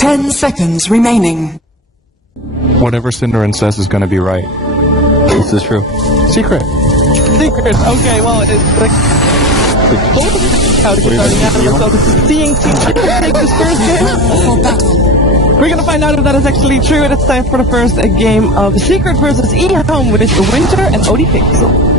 10 seconds remaining. Whatever Cinderin says is gonna be right. This is true. Secret. Secret. Okay, well, it's like how to get starting out. So seeing team take this first game. We're gonna find out if that is actually true. It's time for the first game of Secret versus EHOME with Winter and OD Pixel.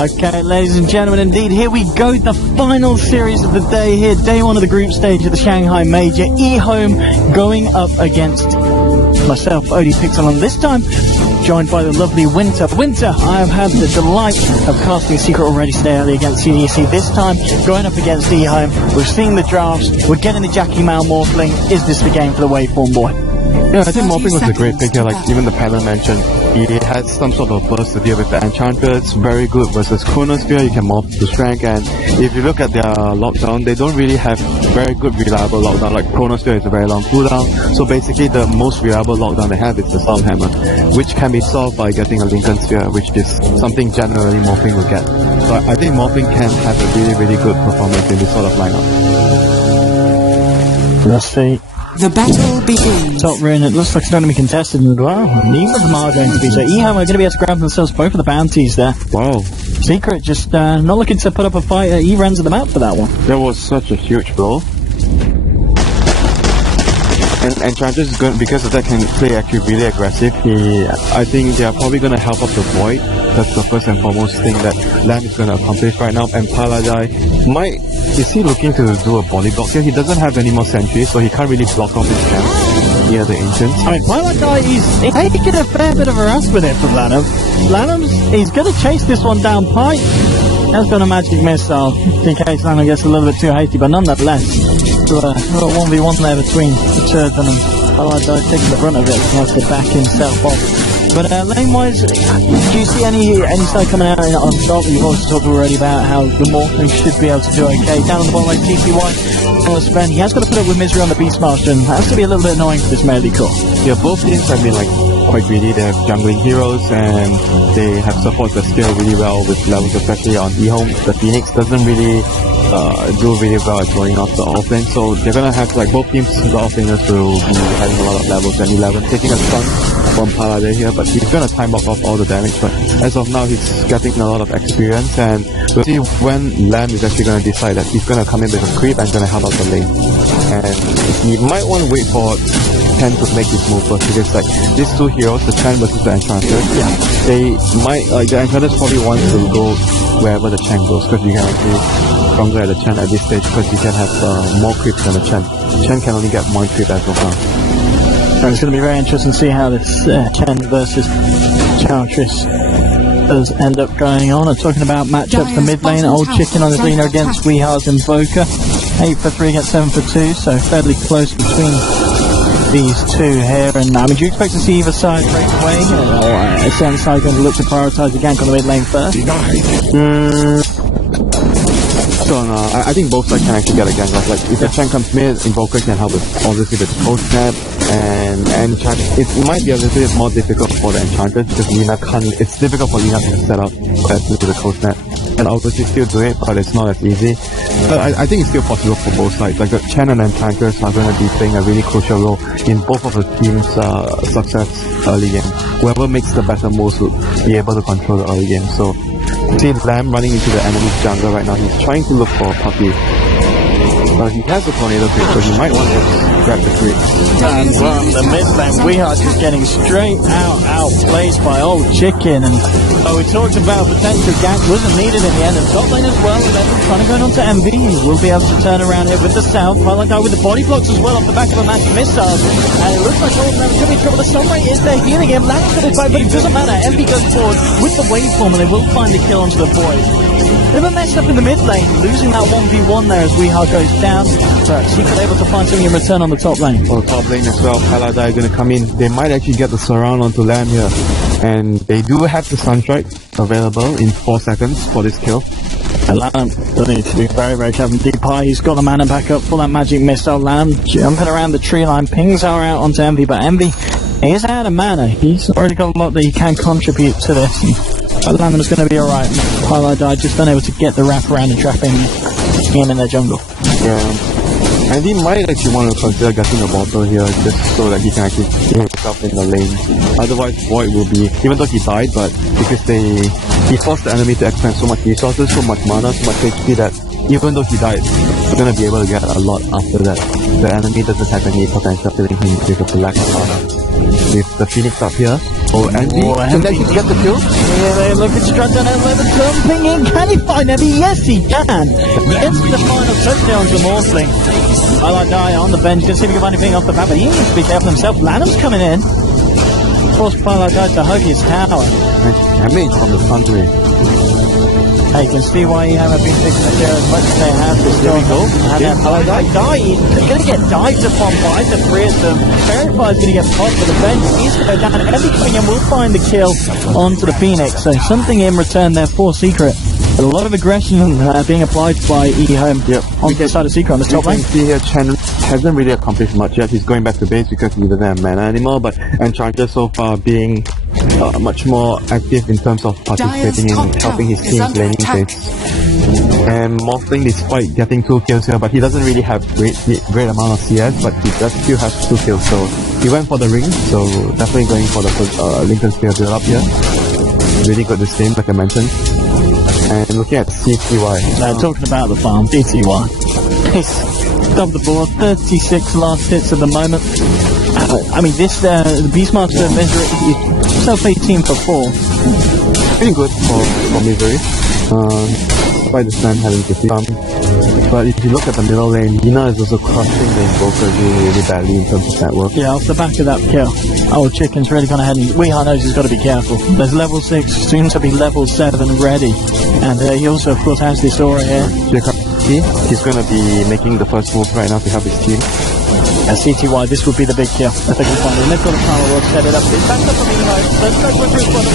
Okay, ladies and gentlemen, indeed, here we go, the final series of the day here, day one of the group stage of the Shanghai Major, EHOME going up against myself, OD Pixel, and this time joined by the lovely Winter. Winter, I have had the delight of casting Secret already today early against CDC, this time going up against EHOME. We've seen the drafts, we're getting the Jackie Mao Morphling. Is this the game for the Waveform boy? Yeah, I think Morphing was a great pick here, like even the panel mentioned. He has some sort of burst to deal with the Enchantress, very good versus Chronosphere, you can morph to Strength, and if you look at their lockdown, they don't really have very good reliable lockdown, like Chronosphere is a very long cooldown, so basically the most reliable lockdown they have is the Storm Hammer, which can be solved by getting a Lincoln Sphere, which is something generally Morphing will get. So I think Morphing can have a really, really good performance in this sort of lineup. Let's see. The battle begins. Top rune, it looks like it's going to be contested as well. Neither of them are going to be. So EHOME are going to be able to grab themselves both of the bounties there. Wow. Secret just not looking to put up a fight. He runs them out for that one. That was such a huge blow. And Enchantress is going, because of that, can play actually really aggressive. I think they are probably going to help up the Void. That's the first and foremost thing that Lamb is going to accomplish right now. And Paladai is he looking to do a body block here? He doesn't have any more sentries, so he can't really block off his camp near the Ancients. I mean, Paladai, he's taking a fair bit of a rest with it from Lanham. He's going to chase this one down pipe. Has done a magic missile in case Lanham gets a little bit too hasty, but nonetheless, a 1v1 there between the Turton and Paladai taking the brunt of it, has to back himself off. But lane-wise, do you see any side coming out on top? You've also talked already about how the Morphling should be able to do okay. Down on the bottom lane, TC1, Sven, he has got to put up with Misery on the Beastmaster, and that has to be a little bit annoying for this melee core. Yeah, both teams have been quite greedy. They have jungling heroes and they have supports that scale really well with levels, especially on EHOME. The Phoenix doesn't really do really well at throwing off the offlane, so they're gonna have both teams, the offlaners will be having a lot of levels at 11, taking a stun from Paladai here, but he's gonna time off all the damage. But as of now, he's getting a lot of experience, and we'll see when Lamb is actually gonna decide that he's gonna come in with a creep and gonna help out the lane. And he might want to wait for Chen to make his move first, because these two heroes, the Chen versus the Enchantress, they might the Enchantress probably wants to go wherever the Chen goes, because you can actually stronger at the Chen at this stage, because you can have more creeps than the Chen. Chen can only get one creep as of now. And it's going to be very interesting to see how this Chen versus Enchantress does end up going on. I'm talking about matchups, the mid lane, Old Chicken on his leaner against Weehar's Invoker. 8 for 3 against 7 for 2, so fairly close between these two here. And do you expect to see either side break away, or is the side going to look to prioritise the gank on the mid lane first? I think both sides can actually get a gank off. If the Chen comes mid, Invoker can help with obviously the cold snap, and it might be a little bit more difficult for the Enchantress, because Lina can't. It's difficult for Lina to set up due to the cold snap. And obviously still do it, but it's not as easy. But I think it's still possible for both sides. The Chen and Enchantress are going to be playing a really crucial role in both of the teams' success early game. Whoever makes the better moves will be able to control the early game. So, see Lamb running into the enemy's jungle right now. He's trying to look for a puppy. But he has a tornado creep, so he might want to grab the creep. And from the mid lane, we are just getting straight outplayed by Old Chicken. And we talked about potential gank wasn't needed in the end. And top lane as well, 11 trying to go on to MV. We'll be able to turn around here with the South. Paladai with the body blocks as well off the back of a massive missile. And it looks like all of them could be in trouble. The Sunray is there healing him. Lance got his fight, but it doesn't matter. MV goes forward with the waveform, and they will find the kill onto the Void. Bit of a mess up in the mid lane, losing that 1v1 there as Weehar goes down, but Secret able to find something in return on the top lane. On the top lane as well, Paladai going to come in. They might actually get the surround onto Lamb here, and they do have the Sunstrike available in 4 seconds for this kill. Lanham doesn't need to be very, very careful. Deep high, he's got the mana back up for that magic missile. Lanham jumping around the tree line, pings are out onto Envy, but Envy is out of mana. He's already got a lot that he can contribute to this. But Lanham's going to be alright. Highlight died, just unable to get the wrap around and trapping him in their jungle. Yeah. And he might actually want to consider getting a bottle here just so that he can actually get himself in the lane. Otherwise, Void will be, even though he died, but because he forced the enemy to expend so much resources, so much mana, so much HP that even though he died, he's going to be able to get a lot after that. The enemy doesn't have any potential filling him with a black mana. With the Phoenix up here. Oh, Andy, can he get the kill? Yeah, look at Strut down at 11, jumping in. Can he find Envy? Yes, he can. It's the final touchdown to Morphling. I like die on the bench, just see if he can find anything off the bat, but he needs to be careful himself. Lanham's coming in. Force Twilight died to hug his tower. Damage from the Thundering. Hey, you can see why you haven't been picking the share as much as they have this There we go. And then Twilight die. They're going to get dived upon by the three of them. Verified's going to get popped for the bench. He's going to go down, and Envy coming in will find the kill onto the Phoenix. So something in return there for Secret. A lot of aggression being applied by EHOME on the side of Secret on the top lane. You can see here Chen hasn't really accomplished much yet. He's going back to base because he doesn't have mana anymore, but Enchanter so far being much more active in terms of participating in helping his team's laning phase. And Morphling, despite getting 2 kills here, but he doesn't really have great amount of CS, but he does still have 2 kills, so he went for the ring, so definitely going for the Lincoln Spear build up here. Really good this game, like I mentioned. And looking at CTY. Talking about the farm, CTY. He's top of the board, 36 last hits at the moment. I mean, this, the Beastmaster Misery, he's self-18 for 4. Pretty good for Misery. Despite this man having to see some. But if you look at the middle lane, Nina is also crushing the Invoker really badly in terms of network. Yeah, off the back of that kill. Oh, Chicken's really gone ahead and Weeha knows he's got to be careful. There's level 6, soon to be level 7 ready. And he also, of course, has this aura here. He's going to be making the first move right now to help his team. CTY, this would be the big kill if they can find it. And they've got a power world set it up. It's back up from Evo. Let's go for a first one.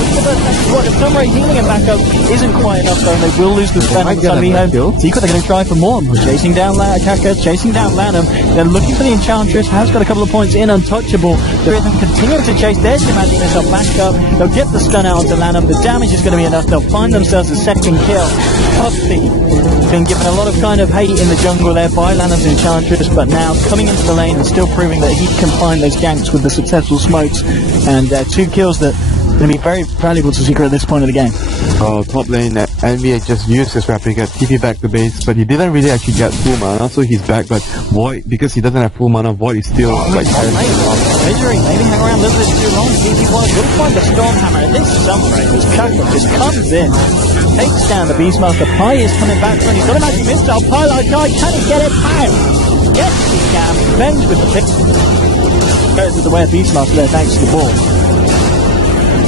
The stun rate healing and backup isn't quite enough though. They will lose the spell on some Evo. Secret, they're going to try for more. Chasing down Kaka, chasing down Lanham. They're looking for the Enchantress. Has got a couple of points in, untouchable. Three of them continuing to chase. There's the magic missile back up. They'll get the stun out onto Lanham. The damage is going to be enough. They'll find themselves a second kill. Puffy been given a lot of kind of hate in the jungle there by Lanham's Enchantress, but now coming into the lane and still proving that he can find those ganks with the successful smokes, and 2 kills that are going to be very valuable to Secret at this point of the game. Top lane, Envy just used his rapid get TP back to base, but he didn't really actually get full mana, so he's back, but Void, because he doesn't have full mana, Void is still like Misery, maybe hang around a little bit too long. CTY will find the Stormhammer, and this Sunbreaker's Kaka just comes in, takes down the Beastmaster. Pi is coming back to him, he's got a magic missile, Pi like die, can he get it back? Yes, he can. Revenge with the pick. Goes with the way of Beastmaster there, thanks to the ball.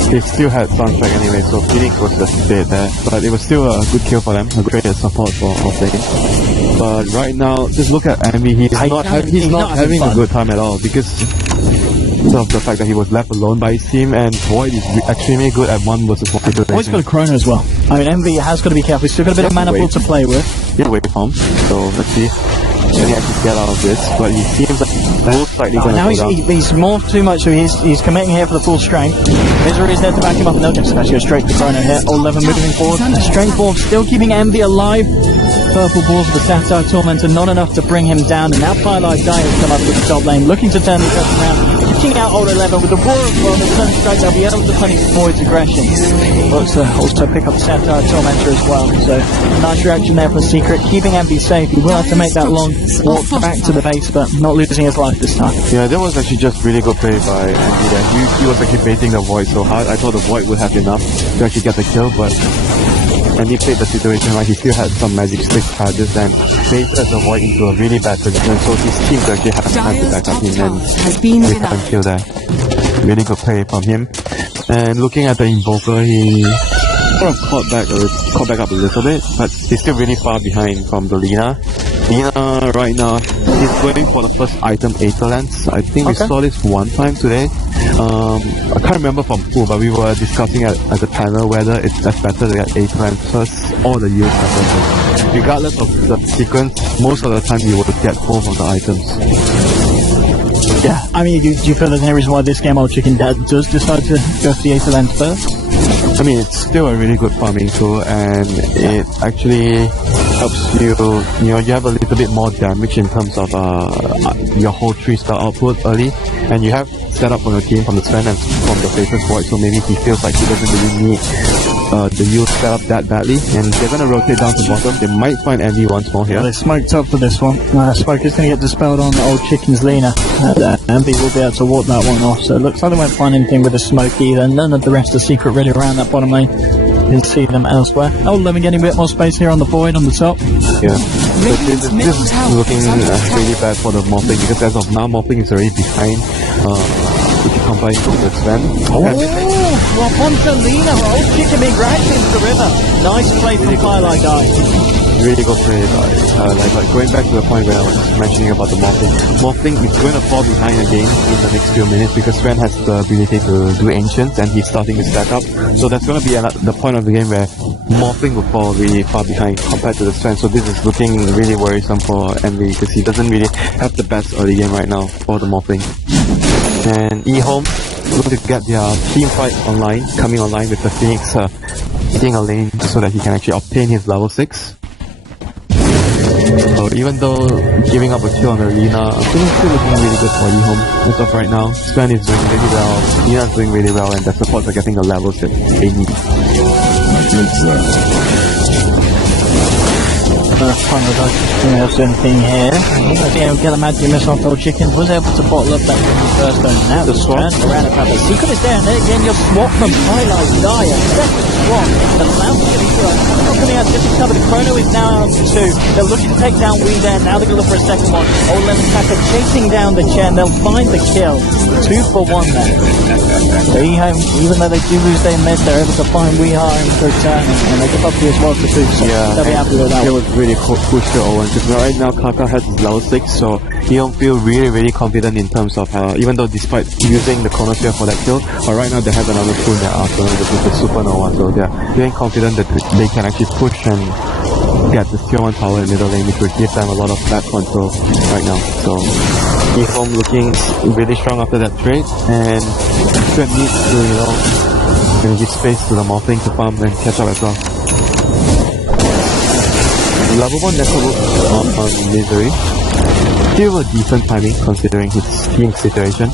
They still had soundtrack anyway, so Phoenix was just dead there. But it was still a good kill for them, a great support for offlane. But right now, just look at Envy, he's not having a good time at all, because of the fact that he was left alone by his team, and Void is extremely good at 1 versus 1 situation. Void's got a Chrono as well. I mean, Envy has got to be careful, he's still got a bit of mana pool to play with. Yeah, waveform, so let's see. Can he actually get out of this? But he seems like most likely going to now he's morphed too much, so he's committing here for the full strength. Misery is there to back him up, and they'll just go straight to the Chrono here. All 11 moving forward. Strength ball still keeping Envy alive. Purple balls with the Satire Tormentor, not enough to bring him down, and now Firelight Dye has come up with the top lane, looking to turn the aggression around, pitching out all 11 with the Roar of World and Turn Strike. They'll be able to punish Void's aggression. Also pick up the Satire Tormentor as well, so nice reaction there for Secret, keeping Envy safe. He will have to make that long walk back to the base, but not losing his life this time. Yeah, that was actually just really good play by Envy there. He was actually baiting the Void so hard. I thought the Void would have enough to actually get the kill, but and he played the situation right. He still had some magic stick charges and baited the Void into a really bad position, so his team actually had time to back up him and we can't kill there. Really good play from him. And looking at the Invoker, he sort of caught back up a little bit, but he's still really far behind from the Lina. Nina right now, he's going for the first item, Aether Lens. I think we saw this one time today. I can't remember from who, but we were discussing as a panel whether it's better to get Aether Lens first or the use method. Regardless of the sequence, most of the time you will get both of the items. Yeah, I mean, do you feel there's any reason why this game Old Chicken does decide to go for the Aether Lens first? I mean, it's still a really good farming tool, and it actually helps you, you have a little bit more damage in terms of your whole 3-star output early, and you have set up on your team from the Sven and from the Faceless Void, so maybe he feels like he doesn't really need the use set up that badly, and they're going to rotate down to bottom. They might find Envy once more here. Well, they smoked up for this one. Smoke is going to get dispelled on Old Chicken's Lena. Envy will be able to walk that one off, so it looks like they won't find anything with the smoke either. None of the rest are secret ready around that bottom lane. You can see them elsewhere. Oh, Lemon getting a bit more space here on the void on the top. Yeah, but this is looking really bad for the Morphling, because as of now, Morphling is already behind if you compare it with the Sven. Drop onto Lena. Old Chicken being dragged into the river. Nice play from Highlight Guy. Really good play, like going back to the point where I was mentioning about the Morphling. Morphling is going to fall behind again in the next few minutes because Sven has the ability to do Ancients and he's starting to stack up. So that's going to be the point of the game where Morphling will fall really far behind compared to the Sven. So this is looking really worrisome for Envy because he doesn't really have the best early game right now for the Morphling. And EHOME going to get their team fight coming online with the Phoenix hitting a lane so that he can actually obtain his level 6. So even though giving up a kill on Arena, I think it's still looking really good for EHOME as of right now. Sven is doing really well, Nina is doing really well, and their supports are getting the levels that they need. Thing here. I can't imagine miss off Old Chicken. Was able to bottle up that first turn. Now the swap around about the secret is there, and then again your swap from Highlight Guy. Second swap. The last coming out just to cover. The Chrono is now out to 2. They're looking to take down Wee there. Now they're going to look for a second one. Old Lemon Tacker chasing down the chair, and they'll find the kill. 2 for 1 there. So EHOME, even though they do lose their mid, they're able to find Wee High in return, and they give up the as well to 2. So they'll be happy with that one. Really pushed to Owen because right now Kaka has his level 6, so he don't feel really confident in terms of even though despite using the Chronosphere for that kill, but right now they have another tool in their arsenal, which is the Supernova, so they're feeling confident that they can actually push and get the tier 1 tower in middle lane, which would give them a lot of map control right now. So EHOME looking really strong after that trade, and Sven needs to give space to the Morphling to farm and catch up as well. Level 1 Necrobook on Misery. Still a decent timing considering his team situation.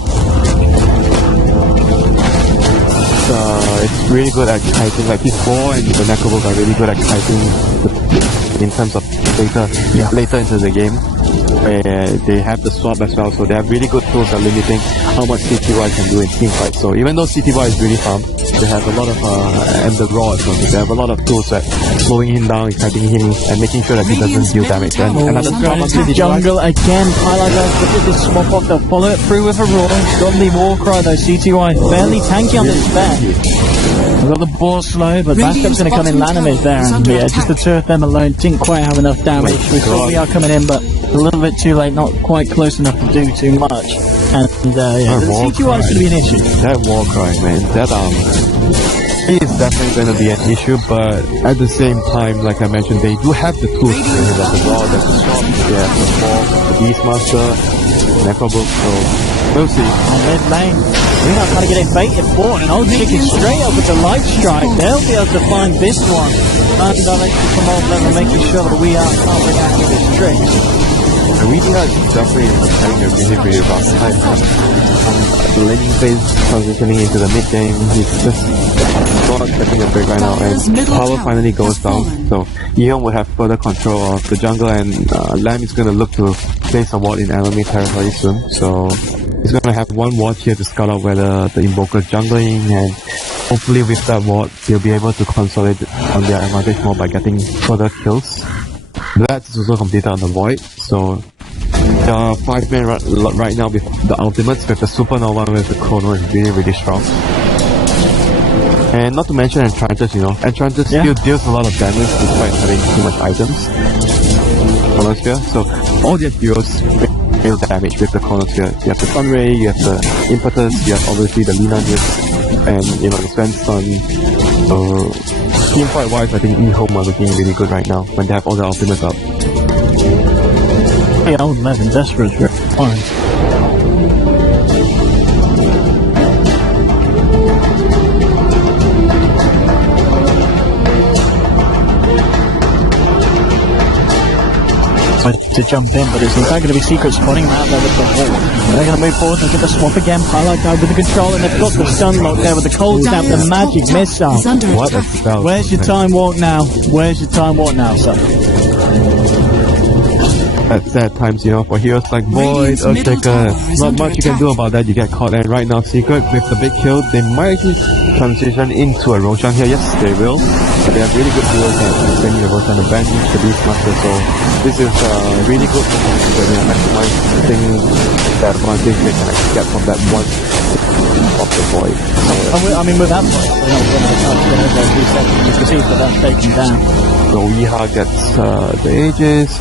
It's really good at kiting, like his ball and the Necrobook are really good at kiting in terms of later into the game. They have the swap as well, so they have really good tools at limiting how much CTY can do in team fight. So even though CTY is really farm, they have a lot of and the raw as well. So they have a lot of tools at slowing him down, kiting him, and making sure that he doesn't deal damage. And another swap on CTY. Jungle again. Highlight guys, look at this swap off. They'll follow it through with a roar. Got the war cry though. CTY fairly tanky on this bet. We've got the ball slow, but backup's going to come in. Lanham is there, and just the 2 of them alone didn't quite have enough damage. We thought we are coming in, but a little bit too late, not quite close enough to do too much. And the CTY is going to be an issue. That war cry, man, that is definitely going to be an issue, but at the same time, like I mentioned, they do have the tools. There's the raw, there's the swap, they have the ball, the Beastmaster, Necrobook, so we'll see. On mid lane, we're not trying to get it baited for, and Old Chicken straight up with the light strike. They'll be able to find this one. And directly from Old Lemon, making sure that we are coming out with his tricks. And we are definitely having a really rough time. The laning phase transitioning into the mid game, he's just not catching a break right now, and power finally goes down. So EHOME will have further control of the jungle, and Lamb is going to look to place a ward in enemy territory soon. So he's going to have one ward here to scout out whether the Invoker is jungling, and hopefully with that ward he'll be able to consolidate on their advantage more by getting further kills. That's also completed on the Void, so the 5-man right now with the ultimates, with the Supernova, with the Chrono is really strong. And not to mention Enchantress, Enchantress still deals a lot of damage despite having too much items. So Chronosphere. So all their heroes deal damage with the Chronosphere. You have the Sunray, you have the Impetus, you have obviously the Lina Disc, and the Svenson. So team fight wise, I think EHOME are looking really good right now when they have all the ultimates up. Yeah, old 11 Desperate is very fine. To jump in, but it's in fact going to be Secret spotting him out there with the wall. They're going to move forward, look at the swap again, Highlight Guy with the control, and they've got the stun lock there with the cold snap, the magic missile. What a spell. Where's your time walk now? Where's your time walk now, son? At sad times, for heroes like Void, Earthshaker, not much you can do about that. You get caught, and right now Secret with the big kill, they might actually transition into a Roshan here. Yes, they will, but they have really good heroes and extending the Roshan advantage, the Beastmaster, so this is really good for maximizing the advantage they can actually get from that one of the Void. I mean, with that Void, you can see that that's taken down. So Weeha gets the Aegis.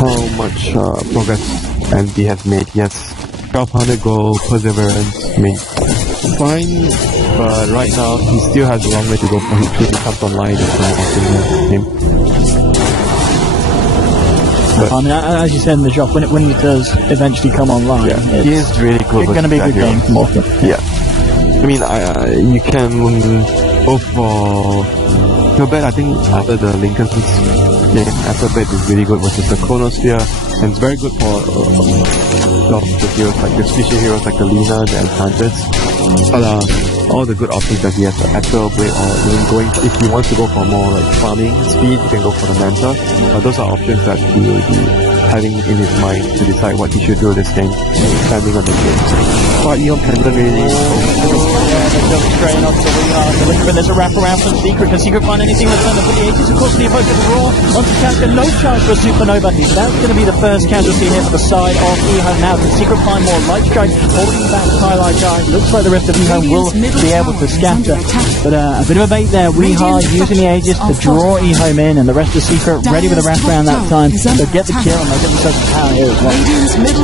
How much progress MD has made? Yes, 1200 gold, Perseverance, I mean, fine, but right now he still has a long way to go for him to come online in him. I mean, as you said in the shop, when it does eventually come online, yeah, he is really good. It's going to be a good game for Morphin. Yeah, I mean, you can go for Tobet. I think after the Lincoln's game, Alphabet is really good versus the Chronosphere, and it's very good for the heroes like the special heroes like the Lina, the Enchantress. But all the good options that he has, the Astral Blade, or even going, if he wants to go for more like farming speed, he can go for the Manta. But those are options that he will be having in his mind to decide what he should do this game, depending on the game. But EHOME hasn't really. They're jumping straight up to the they're looking for there's a wraparound from Secret. Can Secret find anything with them? For the Aegis, of course, the evoker the Raw. Onto counter, no charge for Supernova. That's going to be the first casualty here for the side of EHOME now. Can Secret find more Light Strike? Holding back Highlight Guy. Looks like the rest of EHOME will be able to scatter. But a bit of a bait there. Weeha using the Aegis to draw EHOME in, and the rest of Secret ready with a wraparound that time. They'll get the kill, and they'll get themselves a power here as well.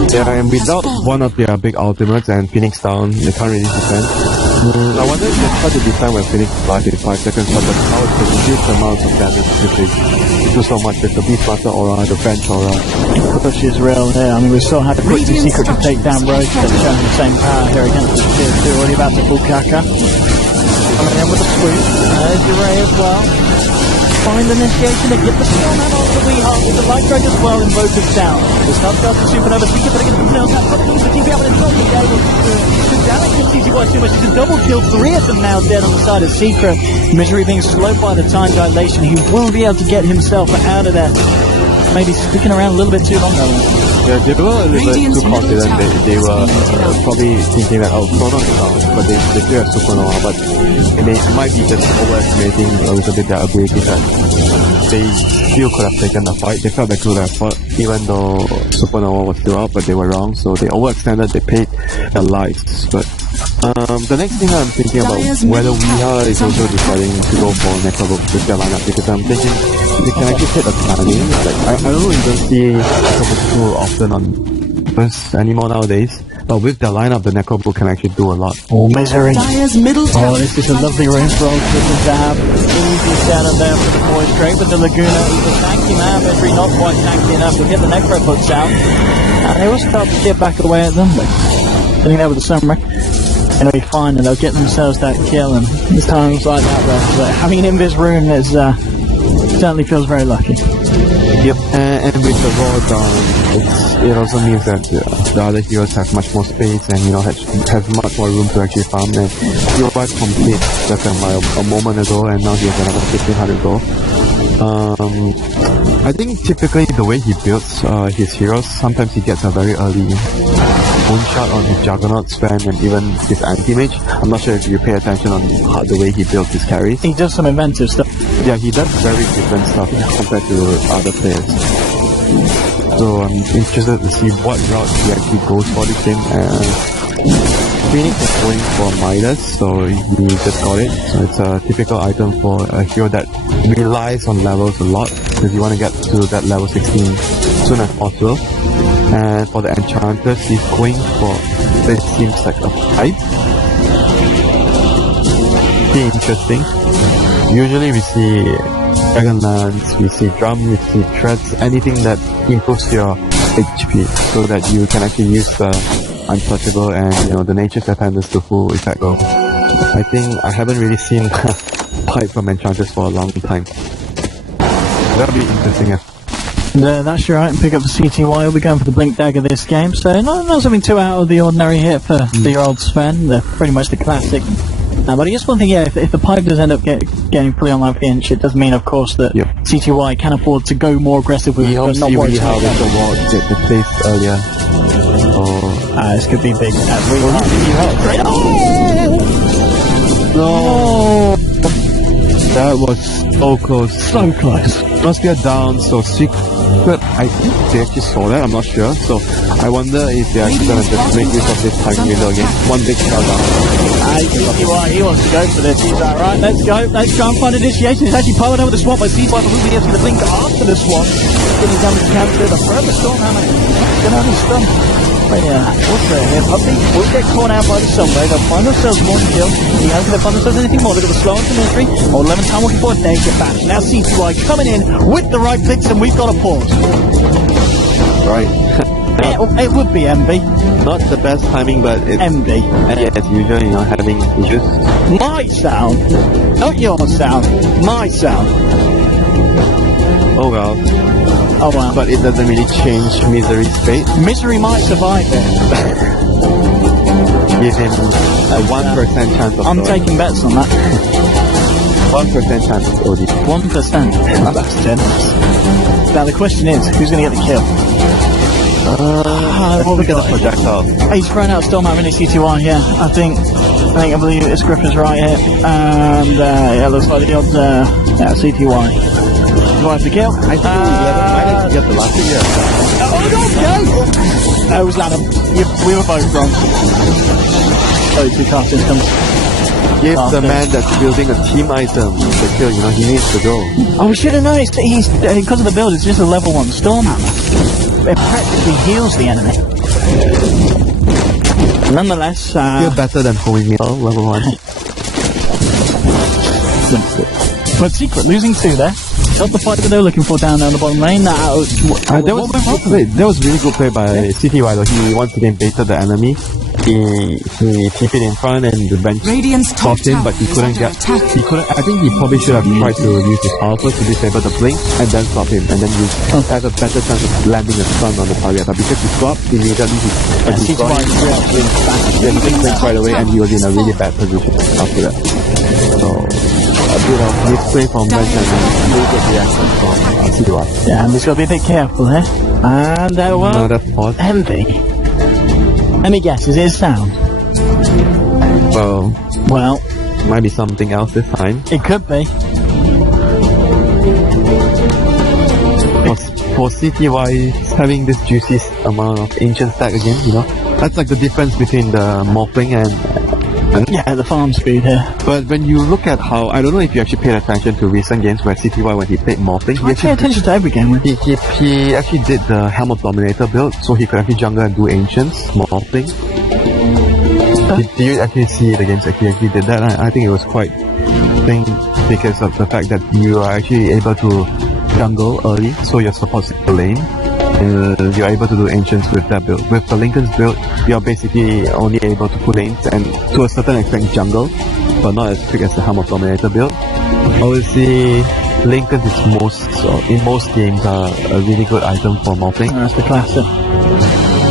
Yeah, and without one of their big ultimates and Phoenix down, they can't really defend. I wonder if they try to defend when Phoenix flies in 5 seconds, but the power can reduce the amount of damage if they do so much with the Beastmaster aura, the French aura. Push is real here. I mean, we saw how quickly Secret could take down Roach, but showing the same power here against the Tier 2, already about to full Kaka. Coming in with a swoop. There's your Ray as well. Find the initiation and get the storm out of the Weeha with the Light Strike as well, invoking down. The stun starts to Supernova, Secret better get themselves out front of the TP out, but it's not being able to damage the CC1 too much. It's a double kill, 3 of them now dead on the side of Secret. Misery being slowed by the time dilation. He will be able to get himself out of there. Maybe sticking around a little bit too long though. Yeah, they were a little bit too confident. They were probably thinking that, Chrono is down, but they still have Supernova, but they might be just overestimating a little bit their ability that they still could have taken the fight. They felt they could have fought even though Supernova was still out, but they were wrong, so they overextended, they paid their lives. But the next thing I'm thinking about whether Weeha is also deciding to go for Necrobook with their lineup, because I'm thinking they can actually hit a timing. Like, I don't even see Necrobook too often on first anymore nowadays. But with the lineup, the Necrobook can actually do a lot. Oh, Misery. Oh, this is a lovely range for old Triple to have. Easy setup there for the boys. Great with the Laguna. He was tanky now. Misery not quite tanky enough to get the Necrobooks out. And they also start to get back away at them. Sitting there with the Samurai. And they'll be fine, and they'll get themselves that kill. And there's times like that where having an Invis rune is certainly feels very lucky. Yep, and with the Raw down, it also means that the other heroes have much more space and have much more room to actually farm. And he was complete just a moment ago, and now he has another 1500 gold. I think typically the way he builds his heroes, sometimes he gets a very early moonshot on his Juggernaut spam and even his anti-mage. I'm not sure if you pay attention on the way he builds his carries. He does some inventive stuff. Yeah, he does very different stuff compared to other players. So I'm interested to see what route he actually goes for this game. Phoenix is going for Midas, so he just got it. So it's a typical item for a hero that relies on levels a lot because you want to get to that level 16 soon as possible. And for the enchanters, he's going for this seems like a pipe. Pretty interesting. Usually we see Dragonlance, we see Drum, we see Threads, anything that improves your HP so that you can actually use the untouchable and the nature's dependence to full effect. So I think I haven't really seen pipe from enchanters for a long time. That'll be interesting. That's right, and pick up the CTY. We'll be going for the Blink Dagger this game, so not something too out of the ordinary here for the old Sven. They're pretty much the classic. But I guess one thing, if the pipe does end up getting fully online for the inch, it does mean, of course, that CTY can afford to go more aggressive with it, but not worry how the ward get the place earlier. This could be big. No! That was so close. So close. Must get down, so Secret, I think they actually saw that, I'm not sure. So I wonder if they're actually gonna just make use of this time window again. One big shot down. He wants to go for this. He's like, right, let's go. Let's try and find initiation. It's actually powered over the swamp by C5, but who gets the blink after the swamp. Getting damage counter. The further Stormhammer. Gonna only stun. But what's there here? Puppy will get caught out by the Sunray. They'll find themselves one kill. You know, they'll find themselves anything more. Look at the slow into military. Or 11 time walking forward. Danger back. Now CTY coming in with the right blitz, and we've got a pause. Right. It would be MB. Not the best timing, but it's MB. As usual, having issues. My sound, not your sound. My sound. Oh well. Oh well. But it doesn't really change Misery's fate. Misery might survive it. Give him a 1% chance of I'm taking bets on that. 1% chance of OD. 1%. That's generous. Now the question is, who's going to get the kill? What we got a projectile. He's thrown out Stormhammer in his CTY, yeah. I believe it's Griffin's right here. And looks like the odds CTY. Do I have the kill? I think 11 might actually get the last year. That was Adam. We were both wrong. Those two cast systems. Give the man that's building a team item the kill, he needs to go. Oh, we should have known. He's because of the build, it's just a level 1 Stormhammer. It practically heals the enemy. Nonetheless, still better than homing me level 1. But Secret losing 2 there. Got the fight that they were looking for down the bottom lane. That was really good play by CTY though. He once again baited the enemy. He TP'd in front and the bench stopped him, but he couldn't get. I think he probably should have tried to use his power first to disable the blink and then stop him, and then you have a better chance of landing a stun on the target. But because he stopped immediately, he blinked right away, and he was in a really bad position after that. So a bit of misplay from bench and really good reaction from CTY. Yeah, and he's got to be a bit careful here. And no, that's pause. Envy. Let me guess, is it sound? Well, might be something else this time. It could be. For CTY having this juicy amount of ancient stack again, that's like the difference between the morphling and the farm speed here. But when you look at how, I don't know if you actually paid attention to recent games where CTY when he played morphling, I pay attention to every game. He actually did the Helm of Dominator build, so he could actually jungle and do ancients, morphling. Did you actually see the games that he actually did that? I think it was quite because of the fact that you are actually able to jungle early, so your support's the lane. You're able to do ancients with that build. With the Lincoln's build, you're basically only able to put lanes and to a certain extent jungle, but not as quick as the Helm of Dominator build. Obviously, Lincoln is in most games are a really good item for morphling. That's the classic.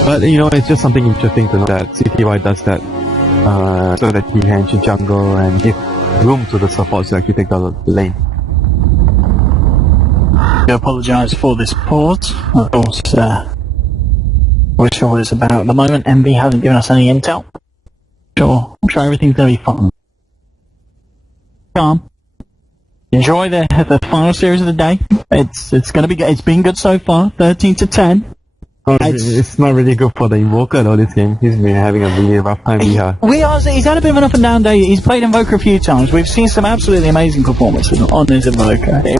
But it's just something interesting to know that CTY does that so that he can actually jungle and give room to the supports to actually take the lane. I apologise for this pause. Of course, we're sure what it's about at the moment. MB hasn't given us any intel. I'm sure everything's going to be fine. Calm. Enjoy the final series of the day. It's going to be good. It's been good so far. 13-10. Oh, it's not really good for the Invoker though, this game. He's been having a really rough time here. He's had a bit of an up and down day. He's played Invoker a few times. We've seen some absolutely amazing performances on his Invoker. He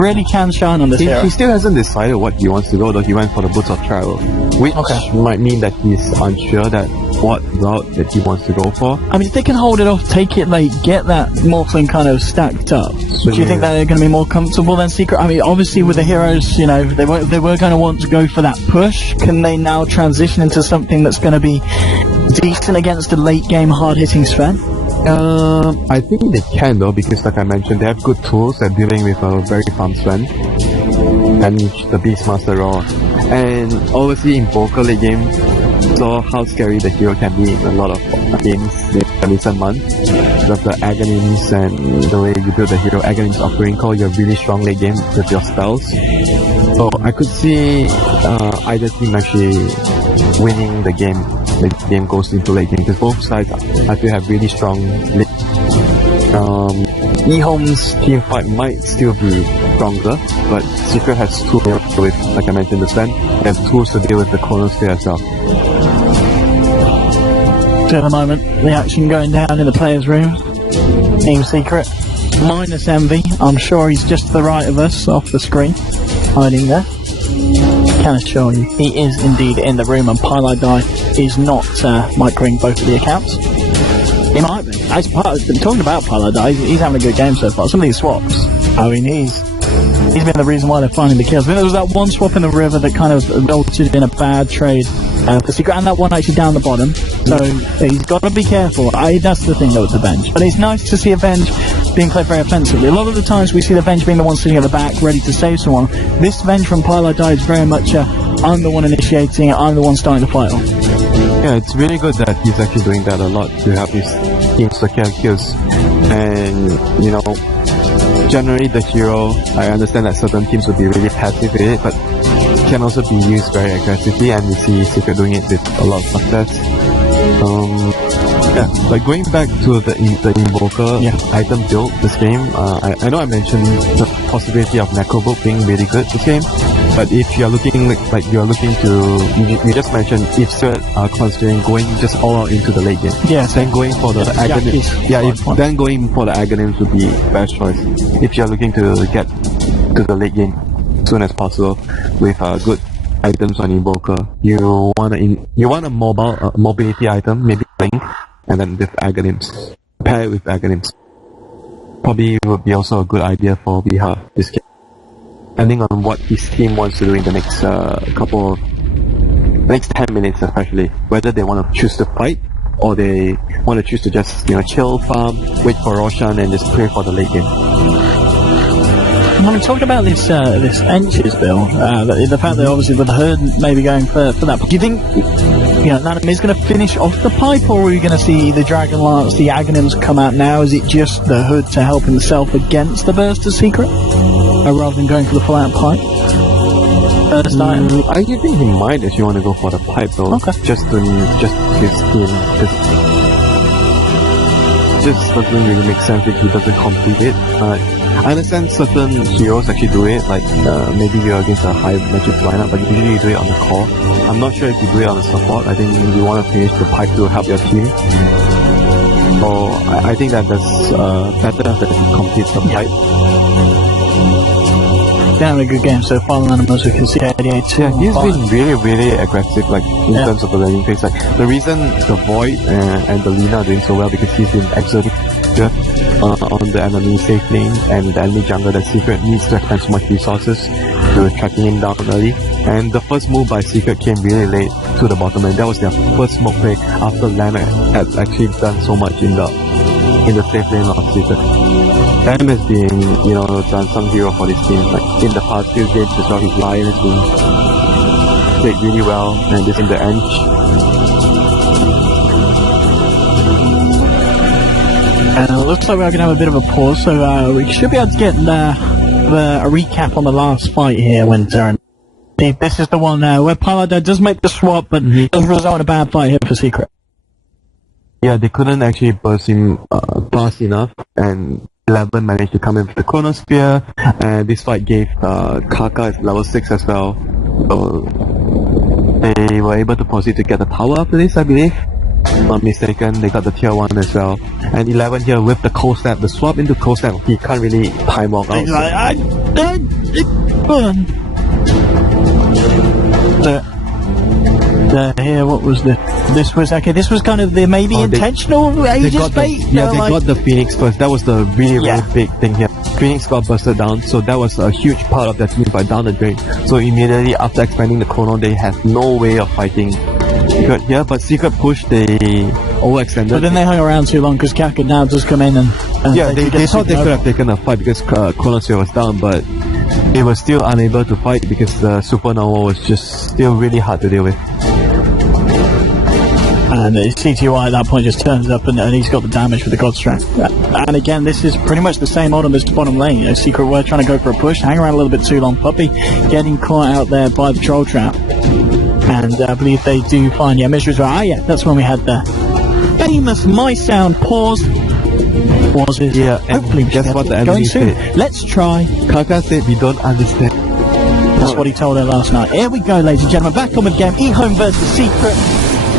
really can shine on this hero. He still hasn't decided what he wants to go though. He went for the Boots of Travel, which might mean that he's unsure that what route that he wants to go for. I mean, if they can hold it off, take it late, get that Morphling kind of stacked up, do you think that they're going to be more comfortable than Secret? I mean, obviously with the heroes, you know, they were going to want to go for that push. Can they now transition into something that's going to be decent against a late game hard-hitting Sven? I think they can though, because like I mentioned, they have good tools at dealing with a very farm Sven and the Beastmaster role. And obviously in Invoker late game, saw how scary the hero can be in a lot of games in recent months. With the Aghanim's and the way you build the hero, Aghanim's offering call, you're really strong late game with your spells. So I could see either team actually winning the game. The game goes into late game because both sides I feel have really strong late. EHOME's team fight might still be stronger, but Secret has tools to deal with, like I mentioned, the Sven. They have tools to deal with the Chronosphere as well. So at the moment, the action going down in the players' room. Team Secret minus Envy. I'm sure he's just to the right of us off the screen, hiding there. Can assure you, he is indeed in the room, and Pylai is not microing both of the accounts. He might be. Talking about Pylai, he's having a good game so far. Some of these swaps, I mean, he's been the reason why they're finding the kills. I think there was that one swap in the river that kind of resulted in a bad trade for Secret, and that one actually down the bottom. So he's got to be careful. That's the thing though with the Venge. But it's nice to see a Venge being played very offensively. A lot of the times we see the Venge being the one sitting at the back, ready to save someone. This Venge from Pylai is very much I'm the one initiating, I'm the one starting the fight. Yeah, it's really good that he's actually doing that a lot to help his team secure kills. And, you know, generally the hero, I understand that certain teams would be really passive with it, but can also be used very aggressively, and we see Secret doing it with a lot of success. Yeah, like going back to the Invoker item build this game, I know I mentioned the possibility of Necrobook being really good this game, but if you're looking like you're looking to, you just mentioned if Secret are considering going just all out into the late game, then going for the Aghanims, then going for the Aghanims would be best choice if you're looking to get to the late game as soon as possible with good items on Invoker. You want a mobility item, maybe Link, and then with Aghanims. Pair it with Aghanims. Probably would be also a good idea for Viha this game. Depending on what his team wants to do in the next next 10 minutes especially. Whether they want to choose to fight, or they want to choose to just, chill, farm, wait for Roshan and just pray for the late game. When we talked about this Enches build, the fact that obviously with the Hood maybe going for that, do you think Nanami is going to finish off the pipe, or are we going to see the Dragon Lance, the Aghanims come out now? Is it just the Hood to help himself against the Burst of Secret, rather than going for the full-out pipe? First item. I think he might actually want to go for the pipe though, just his team. Just doesn't really make sense if he doesn't complete it. I understand certain heroes actually do it, like maybe you're against a high magic lineup, but usually you do it on the core. I'm not sure if you do it on the support. I think you want to finish the pipe to help your team. So I think that that's better that he completes the pipe. Having a good game so far, as we can see. Yeah, he's been really aggressive, like in terms of the learning phase. Like the reason the Void and the Lina are doing so well because he's been exerting on the enemy safe lane, and the enemy jungle that Secret needs to expend so much resources to tracking him down early. And the first move by Secret came really late to the bottom lane. That was their first smoke play after Lana had actually done so much in the safe lane of Secret. Sam has been, done some hero for this team. Like in the past few games as well, his Lion has been played really well, and this in the end. And it looks like we're going to have a bit of a pause, so we should be able to get a recap on the last fight here, Winter. And this is the one where Pylai does make the swap, but does result in a bad fight here for Secret. Yeah, they couldn't actually burst him fast enough, and 11 managed to come in with the Chronosphere, and this fight gave Kaka is level 6 as well. So they were able to proceed to get the tower after this, I believe. Not mistaken, they got the tier 1 as well. And 11 here with the cold snap, the swap into cold snap, he can't really time walk out. He's like, here, what was this was okay, this was kind of the maybe intentional Aegis bait? They got the Phoenix first, that was the really big thing here. Phoenix got busted down, so that was a huge part of their team fight down the drain. So immediately after expanding the Chrono, they had no way of fighting Secret here, but Secret push, they overextended. But then they hung around too long because Kaka now just come in and they thought they could have taken a fight because Chronosphere was down, but they were still unable to fight because the Supernova was just still really hard to deal with. And CTY at that point just turns up and he's got the damage with the God Strike. And again, this is pretty much the same item as the bottom lane. Secret were trying to go for a push, hang around a little bit too long. Puppey getting caught out there by the Troll Trap. And I believe they do find, Mishra's right. That's when we had the famous My Sound pause. Pauses. Yeah, and hopefully guess what the enemy said. Let's try. Kaka said we don't understand. That's what he told her last night. Here we go, ladies and gentlemen. Back on with the game. EHOME versus Secret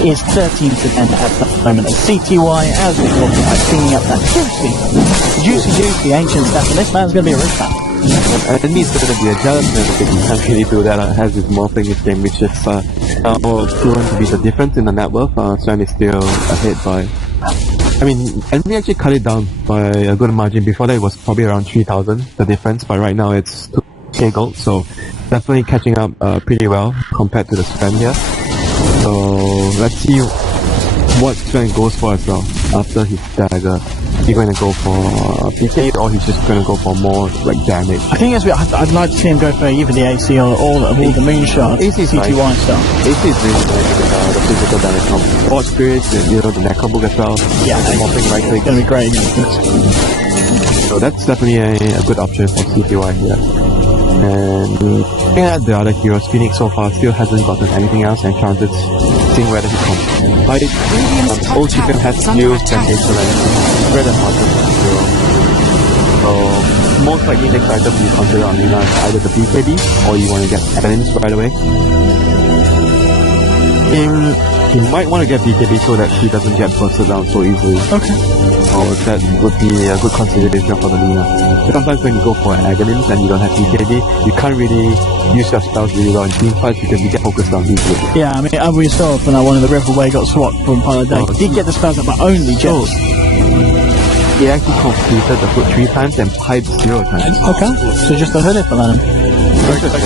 is 13 to 10 at the moment. And CTY, as we talked about, cleaning up that juicy ancient stuff. And this man's going to be a rich man. And he's going to be a jealous man because he can't really do that. Has his morphing this game, which is proven to be the difference in the net worth. Swan is still ahead by. I mean, enemy actually cut it down by a good margin. Before that, it was probably around 3,000 the difference, but right now it's 2k gold. So definitely catching up pretty well compared to the Swan here. So let's see what Swan goes for as well after his dagger. Is he going to go for PK or he's just going to go for more like damage? I think I'd like to see him go for either the AC or all the moonshot. AC is CTY nice. stuff. AC is really nice with the physical damage from Forge Spirits and the Necro book as well. Yeah, the mopping right click. It's going to be great against this. So that's definitely a good option for CTY here. And looking at the other heroes, Phoenix so far still hasn't gotten anything else, and Enchanted seeing whether he can fight. Old Chicken has skills, Temptation, and bread and butter hero. So most likely next item you consider on Lina is either the BKB or you want to get Evidence right away. He might want to get BKB so that he doesn't get busted down so easily. Okay. Or that would be a good consideration for the Lina. Sometimes when you go for Aghanim's and you don't have BKB, you can't really use your spells really well in team fights because you get focused on easily. Yeah, I mean, we saw when one of the River Way got swapped from Pilot Day. He did get the spells up, but only just. He actually completed the foot 3 times and piped 0 times. Okay, so just a hood for that.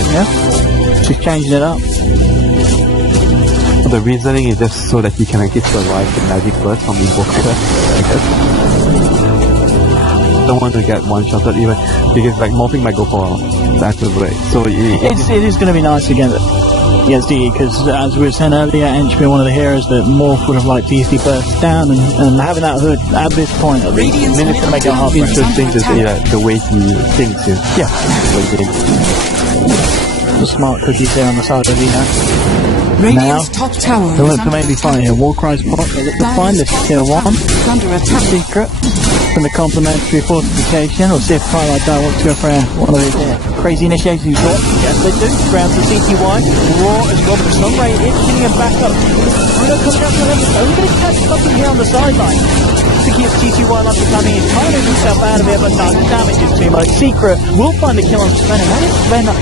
Yeah, she's changing it up. The reasoning is just so that he can actually survive the magic burst from Invoker, I guess. Don't want to get one-shotted even, because like morphing might go for that way. So it is going to be nice against DE, because as we were saying earlier, Ench being one of the heroes that Morph would have liked to easily burst down, and having that hood at this point, at least, it's going to make it hard. Interesting to see the way he thinks here. Yeah. The smart cookies there on the side of Lina. Radiant's top tower. They look to maybe find here. Warcry's pot. They look to find this tier 1. Under attack. Secret. From the complimentary fortification. Or see if Twilight Dye wants to go for one of his crazy initiations. Yes, they do. Grounds the CTY. Raw as well. But Sunray is getting him back up. Bruno comes down to 11. Are we going to catch something here on the sideline? Thinking it's CTY like becoming. He's trying to move himself out of it, but no, the damage is too much. Secret will find the kill on Sven, and that is Sven up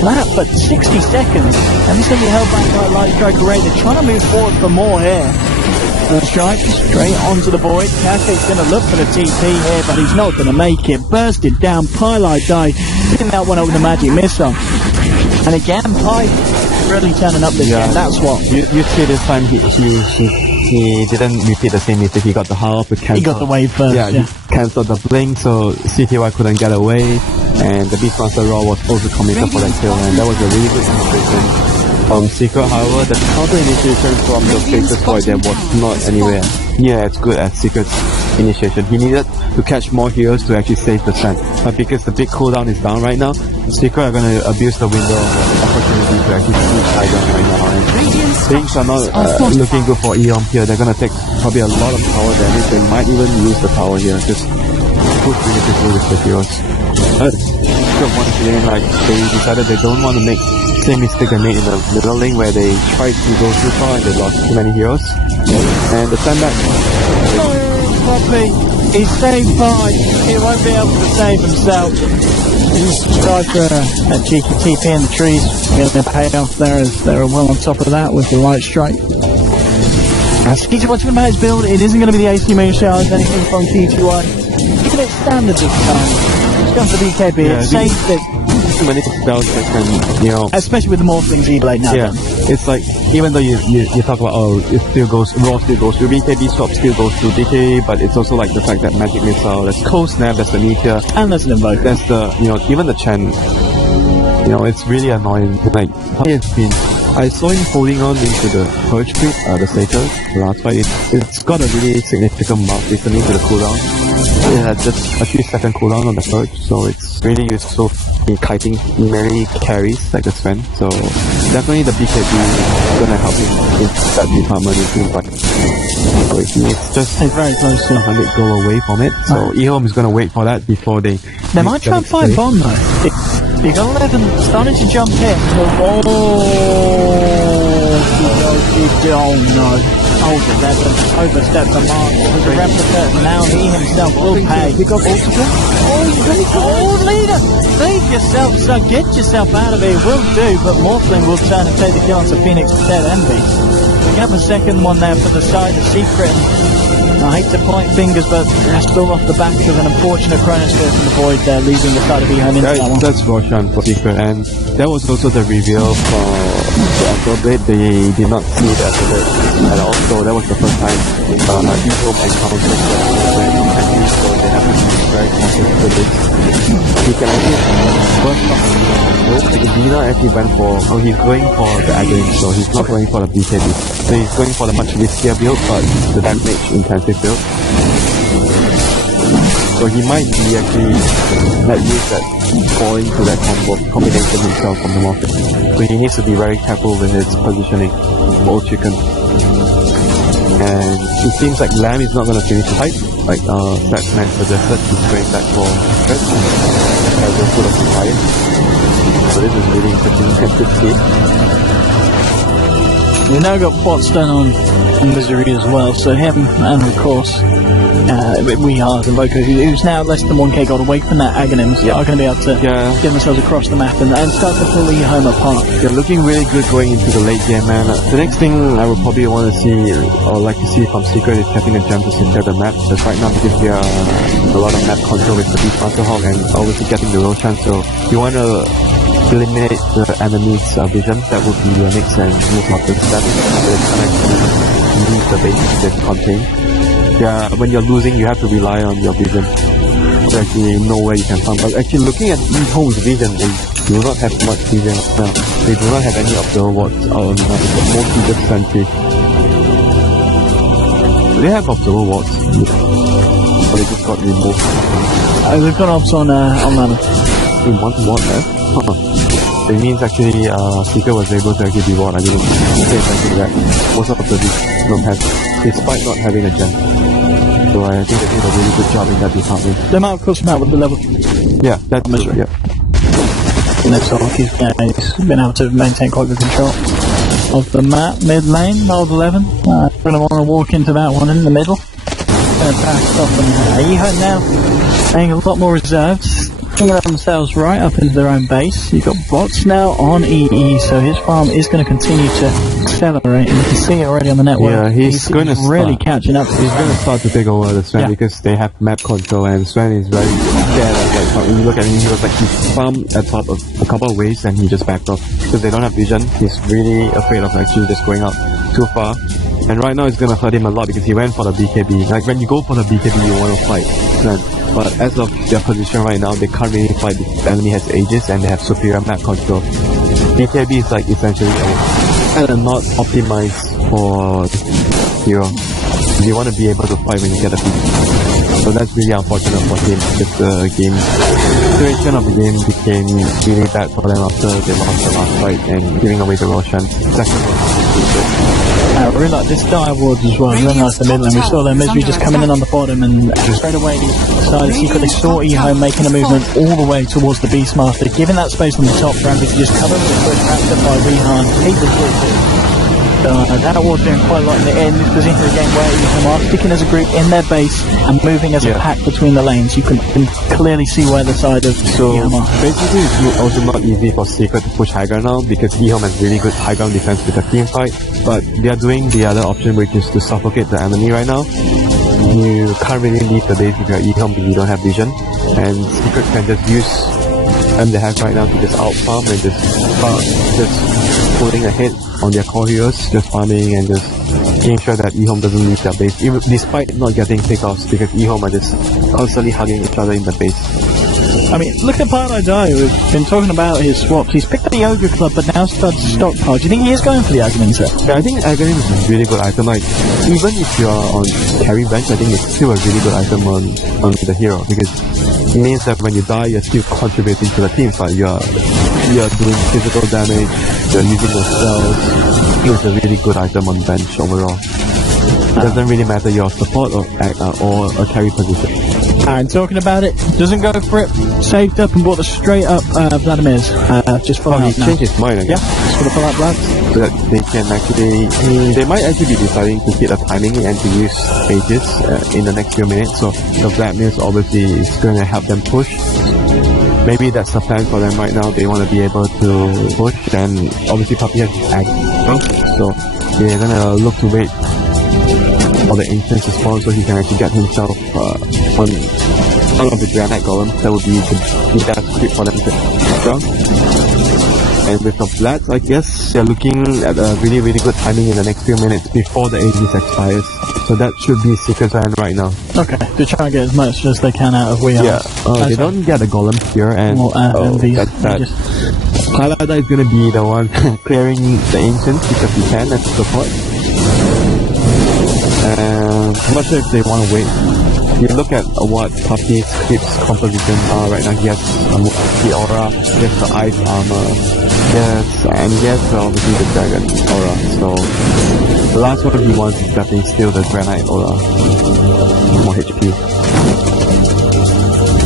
flat, but 60 seconds. And he's going to be held back by Light Strike Array. They're trying to move forward for more here. Strike straight onto the void. Kake's going to look for the TP here, but he's not going to make it. Bursted down. Pylite died. Hitting that one up with the magic missile. And again, Pi really turning up this game. That's what. You see this time he didn't repeat the same mistake. He got the half, he got the wave first. Yeah, he cancelled the blink, so CTY couldn't get away. And the Beastmaster Raw was also committed for that kill, and that was a really good initiation. Secret, however, the counter initiation from the Faceless Void there was not anywhere near as good as Secret's initiation. He needed to catch more heroes to actually save the Sand. But because the big cooldown is down right now, Secret are going to abuse the window of opportunity to actually switch items right now. And things are not looking good for EHOME here. They're going to take probably a lot of tower damage. They might even use the tower here. Just push really quickly with the heroes. But once again, like they decided they don't want to make the same mistake they made in the middle lane where they tried to go too far and they lost too many heroes. And the sandbag. Poppy, he's saved by. He won't be able to save himself. He's tried for a cheeky TP in the trees. Going to pay off there as they're well on top of that with the light strike. Skeeter, what's going to his build? It isn't going to be the AC Moon Showers, anything from TT1. Keeping it standard this time. It's gone for BKB. Yeah, it's safe that. Too many spells that can, you know. Especially with the Morphlings E-Blade now. Yeah, it's like, even though you talk about, oh, it still goes, Raw still goes through BKB, Swap still goes through DK, but it's also like the fact that Magic Missile, there's Cold Snap, there's the Meteor. And there's an Invoker. There's the, you know, even the Chen. You know, it's really annoying. Like, how it's been. I saw him holding on into the Purge Creep, the Slater, last fight. It's got a really significant buff recently to the cooldown. It had just a 3-second cooldown on the Purge, so it's really useful in kiting many carries like the Sven. So definitely the BKB is gonna help him in that department if he's like. So he's just very close to 100 go away from it. So EHOME is gonna wait for that before they. They might try and fight Bomb though. You got 11 starting to jump in. Oh no. Old 11 overstepped the mark with the replica. Now he himself will pay. Pick up ultimate. Oh, leader! Save yourself, son. Get yourself out of here. Will do, but Morphling will turn and take the kill onto Phoenix Dead Envy. We have a second one there for the side, the secret. I hate to point fingers, but they're still off the back of an unfortunate Chronosphere from the void there, leaving the side of EHOME into that one. That's Roshan for secret, and that was also the reveal for the Echo Blade. They did not see the Echo Blade at all, so that was the first time EHOME encountered the Blade, so they have to be very cautious with this. He can actually burst off the Dina actually went for, he's going for the Aghanim, so he's not going for the BKB. So he's going for the much riskier build, but the damage intensive build. So he might be actually not use that falling to that combination himself from the market. So he needs to be very careful with his positioning for Old Chicken. And it seems like Lamb is not going to finish the fight, like Saxman suggested. He's going back for stretch as a full of fire. So this is really interesting to see. We've now got Potstone on Misery as well, so him and of course we are the Invoker who's now less than 1k gold away from that Aghanim, so are going to be able to get themselves across the map and start to pull EHOME apart. They're looking really good going into the late game, man. The next thing I would probably want to see, or like to see from Secret, is getting a gem to secure the map. Because right now because we are a lot of map control with the Beastmaster Hawk and obviously getting the Roshan, so you want to eliminate the enemy's vision. That would be your next and most important step. Use the base to contain. Yeah, when you're losing, you have to rely on your vision to actually know where you can find. But actually, looking at EHOME's vision, they do not have much vision now. They do not have any observer wards out on the map. It's mostly just sentry. They have observer wards, but they just got removed. They've got ops on Lana. In one ward left? It means actually Seeker was able to actually reward. I didn't say exactly that. Most of the don't have, despite not having a gem. So I think they did a really good job in that department. They might have crossed him out with the level. Yeah, that's Misery. Yeah. Next off, he's been able to maintain quite good control of the map. Mid lane, old 11. We're going to want to walk into that one in the middle. Going to back off and EHOME now playing a lot more reserved. Bringing themselves right up into their own base. You've got bots now on EE, so his farm is going to continue to accelerate, and you can see it already on the network. Yeah, he's going to really catching up. He's going to start to take over the Sven because they have map control, and Sven is very scared of like, when you look at him, he was like, he farmed at top of a couple of ways and he just backed off because they don't have vision. He's really afraid of actually just going out too far. And right now it's going to hurt him a lot because he went for the BKB. Like when you go for the BKB, you want to fight Sven. But as of their position right now, they can't really fight. The enemy has Aegis and they have superior map control. BKB is like essentially not optimized for hero. You want to be able to fight when you get a beat. So that's really unfortunate for him. Just the game situation of the game became really bad for them after they lost the last fight and giving away the Roshan. Second one. good. I really like this Dire Wards as well. Really nice the mid lane. We saw their Misery just coming in on the bottom and straight away they decided secretly saw EHOME making a movement all the way towards the Beastmaster, giving that space on the top for Andy to just cover with the push wrapped up by Rehan. Hate the kill. That Ward's doing quite a lot in this particular game where EHOME are sticking as a group in their base and moving as a pack between the lanes. You can clearly see where the side of EHOME are. Basically, it's also not easy for Secret to push high ground now because EHOME has really good high ground defense with the team fight, but they are doing the other option, which is to suffocate the enemy right now. You can't really leave the base if you're EHOME if you don't have vision, and Secret can just use they have right now to just out farm and just pulling ahead on their core heroes, just farming and just making sure that EHOME doesn't leave their base, even despite not getting pickoffs because EHOME are just constantly hugging each other in the base. I mean, look at Paradise. We've been talking about his swaps. He's picked up the Ogre Club, but now starts to stockpile. Do you think he is going for the Aghanim set? Yeah, I think Aghanim is a really good item. Like, even if you are on carry bench, I think it's still a really good item on the hero because it means that when you die, you're still contributing to the team fight. You're doing physical damage, you're using your spells. It's a really good item on bench overall. It doesn't really matter your support or a carry position. And talking about it, doesn't go for it, saved up and bought the straight up Vladimir's, just for he changed his mind again. Yeah, just for the pull up Vlad. So that they can actually, they might actually be deciding to hit a timing and to use mages in the next few minutes, so the Vladimir's obviously is going to help them push. Maybe that's the plan for them right now. They want to be able to push, and obviously Puppy has ag, so they're gonna look to wait for the instance to spawn so he can actually get himself on of the Granite Golem. That would be the best script for them to ground. And with the Vlads, I guess they're looking at a really good timing in the next few minutes before the Aegis expires. So that should be Secret's hand right now. Okay, to try and get as much as they can out of We Are. Yeah, they don't get a Golem here, and that Kalada is gonna be the one clearing the Ancients because he can as support. I'm not sure if they want to wait. You look at what Puppy's Creep's composition are right now. He has the aura, he has the ice armor, and he has obviously the dragon aura. So the last one he wants is definitely still the granite aura. More HP.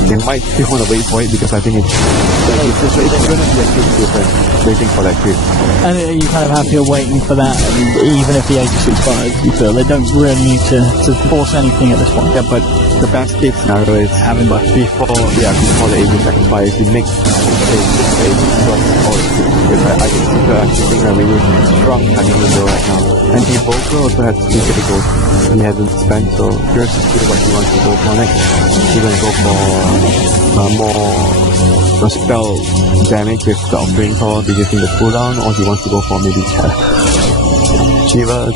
They might still want to wait for it because I think it's going to be a huge difference waiting for that creep. And you kind of happy you're waiting for that, and even if the Aegis expires, you feel they don't really need to force anything at this point. Yeah, but the best case scenario is having before the Aegis expires, you make the Aegis plus all the creeps. Because I think people are actually taking a really strong timing window right now. And the Evoker also has 2 criticals he hasn't spent, so curious to see what he wants to go for next. He's going to go for more spell damage with the Offering Power reducing the cooldown, or he wants to go for maybe Shiva.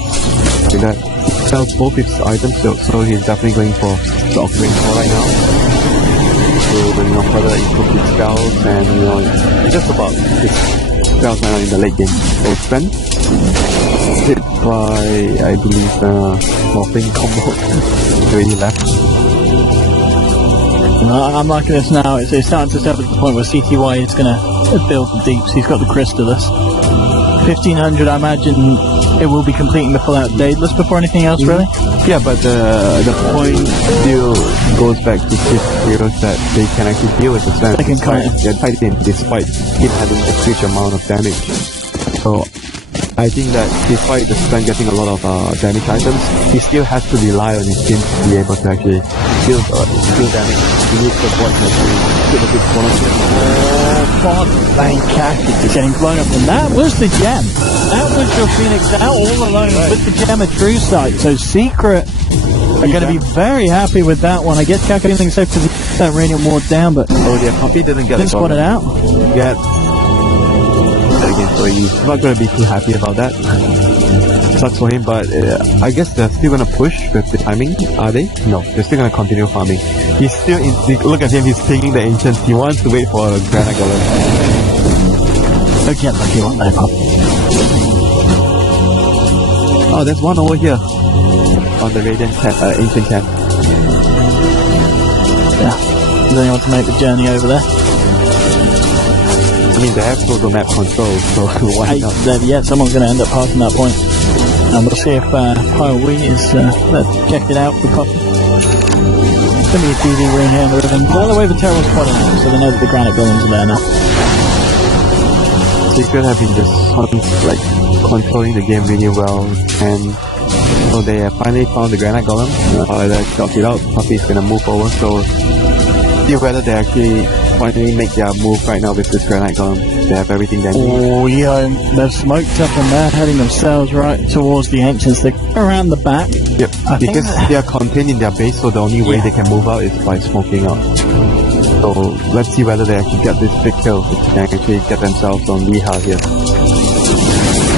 That he sells both his items, so he's definitely going for the Offering Power right now. To further improve his spells, and it's just about his spells now in the late game. So spend hit by, I believe, Morphing combo already left. I'm liking this now. It's starting to step at the point where CTY is going to build the deeps. He's got the Crystalus. 1500, I imagine it will be completing the full out Daedalus before anything else, really? Yeah, but the point still goes back to 6 heroes that they can actually deal with the Sven. They can fight him despite him having a huge amount of damage. So I think that despite the Sven getting a lot of damage items, he still has to rely on his team to be able to actually deal damage. He needs support to actually get a good bonus. Fantastic. He's getting blown up, and that was the gem. That was your Phoenix out all alone with the gem at True Sight. So Secret are going to be very happy with that one. I guess Kaka anything safe to that Radiant Ward down, but their Puppy didn't get spot it out. Yeah. Again, so he's not going to be too happy about that. Sucks for him, but I guess they're still going to push with the timing, are they? No, they're still going to continue farming. He's still look at him, he's taking the Ancients. He wants to wait for a Granite Golem. Don't get lucky, won't they, Pop? Oh, there's one over here on the Radiant Ancient camp. Yeah, does anyone want to make the journey over there? mean, they have total map control, so why not? Yeah, someone's going to end up passing that point. And we'll see if Pile Wheat is checked it out for Poppy. It's going to be a TV room here on the ribbon. By the way, the Terror's spotted now, so they know that the granite golems are there now. Secret have been just like controlling the game really well, and so they have finally found the granite golem. They got it out. Puppy is gonna move over, so see whether they actually finally make their move right now with this granite golem. They have everything they need. Oh yeah, they're smoked up and they're heading themselves right towards the ancients. They're around the back. Yep, because they are contained in their base, so the only way they can move out is by smoking out. So let's see whether they actually get this big kill, if they can actually get themselves on Weeha here.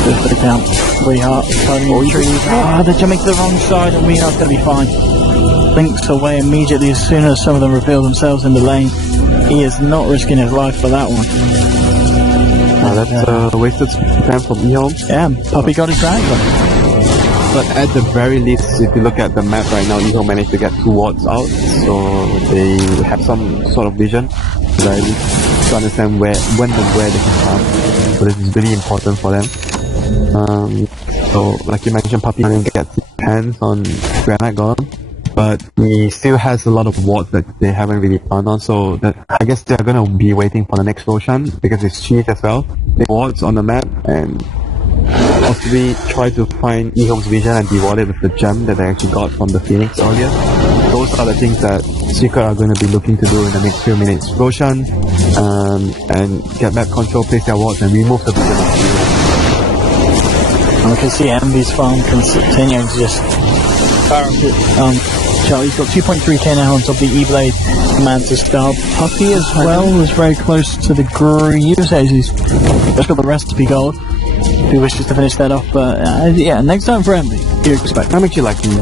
Just the count. Weeha fighting in the trees. They're jumping to the wrong side and Weeha's going to be fine. Blinks away immediately as soon as some of them reveal themselves in the lane. He is not risking his life for that one. That's wasted time from EHOME. Yeah, Puppy got his drag. But at the very least, if you look at the map right now, EHOME managed to get 2 wards out, so they have some sort of vision to understand when and where they can farm. So this is really important for them. So like you mentioned, Puppy didn't get his hands on Granite Golem, but he still has a lot of wards that they haven't really found on, so that I guess they're gonna be waiting for the next Roshan, because it's cheese as well. They wards on the map, and possibly try to find EHOME's vision and reward it with the gem that they actually got from the Phoenix earlier. Those are the things that Secret are going to be looking to do in the next few minutes. Roshan, and get map control, place their wards, and remove the vision of EHOME. I can see Envy's farm continuing to just fire up it. Charlie's got 2.3k now on top of the E-Blade Manta Star. Puppy as well is very close to the Greaves. He's just got the rest to be gold if he wishes to finish that off. But yeah, next time for Envy, you expect. I'm actually liking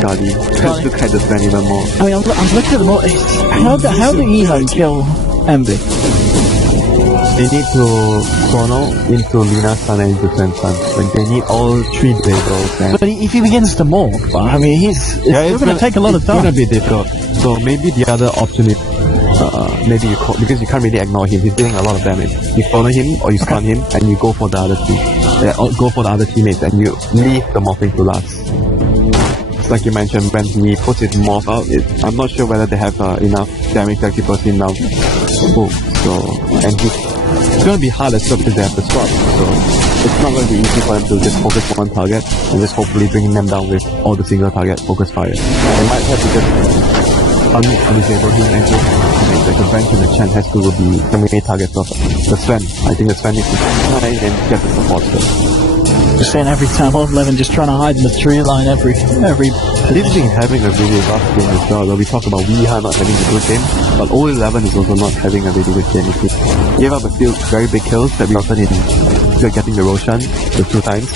Charlie. Let's look at this man even more. I mean, I'm looking at them all. How do EHOME kill Envy? They need to chrono into Lina's Sun and into Sensan. When they need all 3 labels. But if he begins to morph, I mean, it's going to take a lot of time. It's going to be difficult. So maybe the other option is, maybe because you can't really ignore him. He's dealing a lot of damage. You chrono him or you stun him, and you go for the other team. Go for the other teammates, and you leave the morphing to last. It's like you mentioned, when he puts his morph out, I'm not sure whether they have enough damage to actually put him down. And it's going to be hard as well because they have the swap, so it's not going to be easy for them to just focus on one target and just hopefully bringing them down with all the single target focus fire. They might have to just disable him and just like the bench and the Chen has to be the main targets of the Sven. I think the Sven needs to try and get the support first. Just saying, every time old 11 just trying to hide in the tree line every This thing having a really rough game as well. We talk about Weeha not having a good game, but old 11 is also not having a really good game. He gave up a few very big kills that resulted in getting the Roshan the 2 times,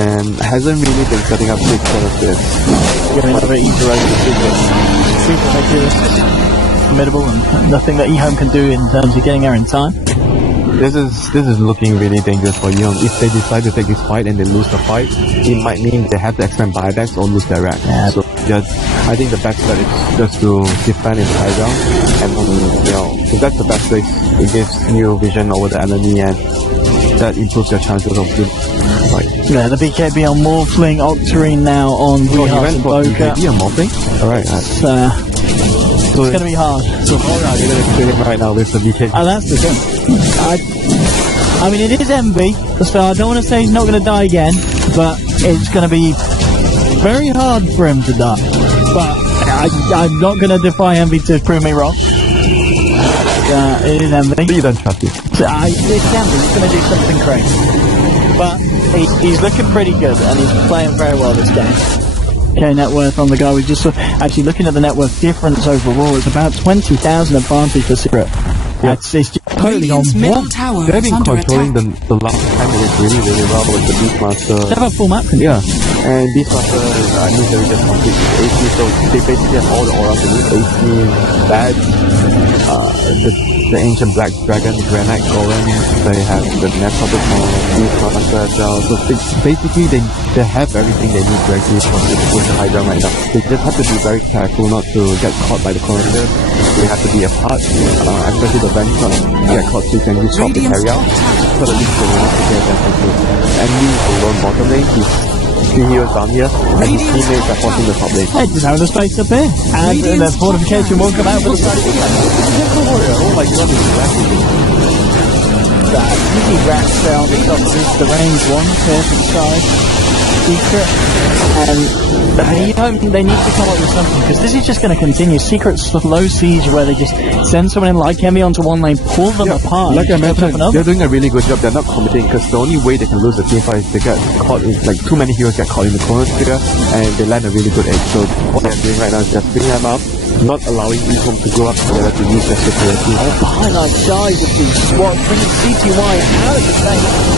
and hasn't really been setting up big this. Getting another easy road to super ridiculous, formidable, and nothing that EHOME can do in terms of getting there in time. This is looking really dangerous for EHOME. If they decide to take this fight and they lose the fight, it might mean they have to expand buybacks or lose their rack. Yeah. So I think the best bet is just to defend in high ground, and if that's the best place, it gives new vision over the enemy, and that improves your chances of winning the fight. Yeah, the BKB on Morphling, Octarine now on Weeha and Boca. BKB on Morphling? Alright. It's going to be hard. So alright, you're going to kill him right now with the BKB. That's the thing. I mean, it is Envy, so I don't want to say he's not going to die again, but it's going to be very hard for him to die. But I'm not going to defy Envy to prove me wrong. It is Envy. You don't trust it. It's Envy. He's going to do something crazy. But he's looking pretty good, and he's playing very well this game. Okay, net worth on the guy. We just saw, actually looking at the net worth difference overall, it's about 20,000 advantage for Secret. Yeah. It's just totally on middle tower. They've been controlling the last 10 minutes really, really well with the Beastmaster. They have a full map control. Yeah, and Beastmaster needs to just complete AC, so they basically have all the auras they need. AC, badge, the the ancient black dragon, granite golem. They have the nest of the small beast monster as well. So basically, they have everything they need to actually push the high ground right now. They just have to be very careful not to get caught by the corridor. They have to be apart, especially the bench not get caught so you can use swap to carry out. So at least they will not get that control. Enemy alone bottom lane, he's 3 heroes down here, and his teammates are forcing the top lane. Hey, just having the space up here. And the fortification won't come out for the side of the warrior. Oh my god, it's actually that easy rat there on the top is the range one, perfect side. Secret. And they need to come up with something, because this is just going to continue. Secret slow siege where they just send someone in like Emmy onto one lane, pull them apart. Like I mentioned, they're doing a really good job. They're not committing, because the only way they can lose the team fight is they get caught in, like too many heroes get caught in the corner trigger, and they land a really good edge. So what they're doing right now is just picking them up, not allowing EHOME to go up together to use their security. Highlight dive with the SWAT, bringing CTY out of the base.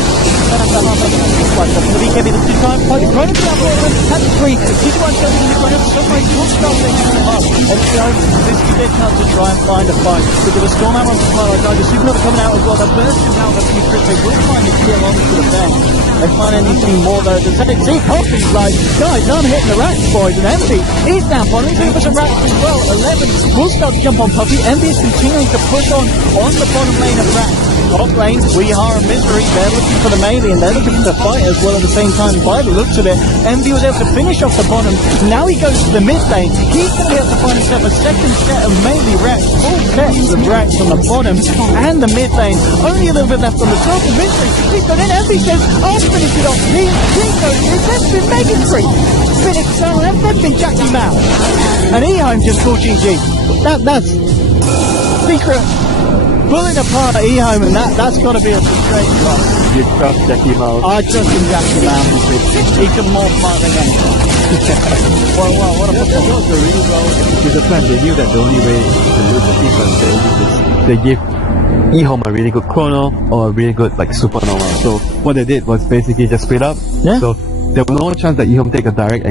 Like the BKB the 2-time fight, right up the other end, at the 3, CTY jumping in the ground, somebody will stop making them up. And this is their chance to try and find a fight. But there was Storm out on the Highlight dive, the Supernova coming out as well, they're bursting out the Secret, they will find a kill onto the bench. They find anything more though, the ZXC Coffee's like, guys, I'm hitting the racks, boys, and Envy is now following through for some racks as well. 11 will start to jump on Puppy. Envy is continuing to push on the bottom lane of racks. Top lane, we are in misery. They're looking for the melee and they're looking for the fight as well at the same time. By the looks of it, Envy was able to finish off the bottom. Now he goes to the mid lane. He's going to be able to find himself a second set of melee racks, full sets of racks on the bottom and the mid lane. Only a little bit left on the top of misery. He's got in. Envy says, I'll finish it off. He goes in. That's been mega free. Phoenix Soul, and that's been Jackie Mao. And EHOME just called GG. That's Secret pulling apart EHOME, and that's got to be a frustrating loss. You trust Jackie Mao? I trust in Jackie Mao. He can more fight than anyone. Well, what a performance. With the plan, they knew that the only way to lose the team was they give EHOME a really good chrono or a really good like supernova. So what they did was basically just split up. Yeah. So there was no chance that EHOME take a direct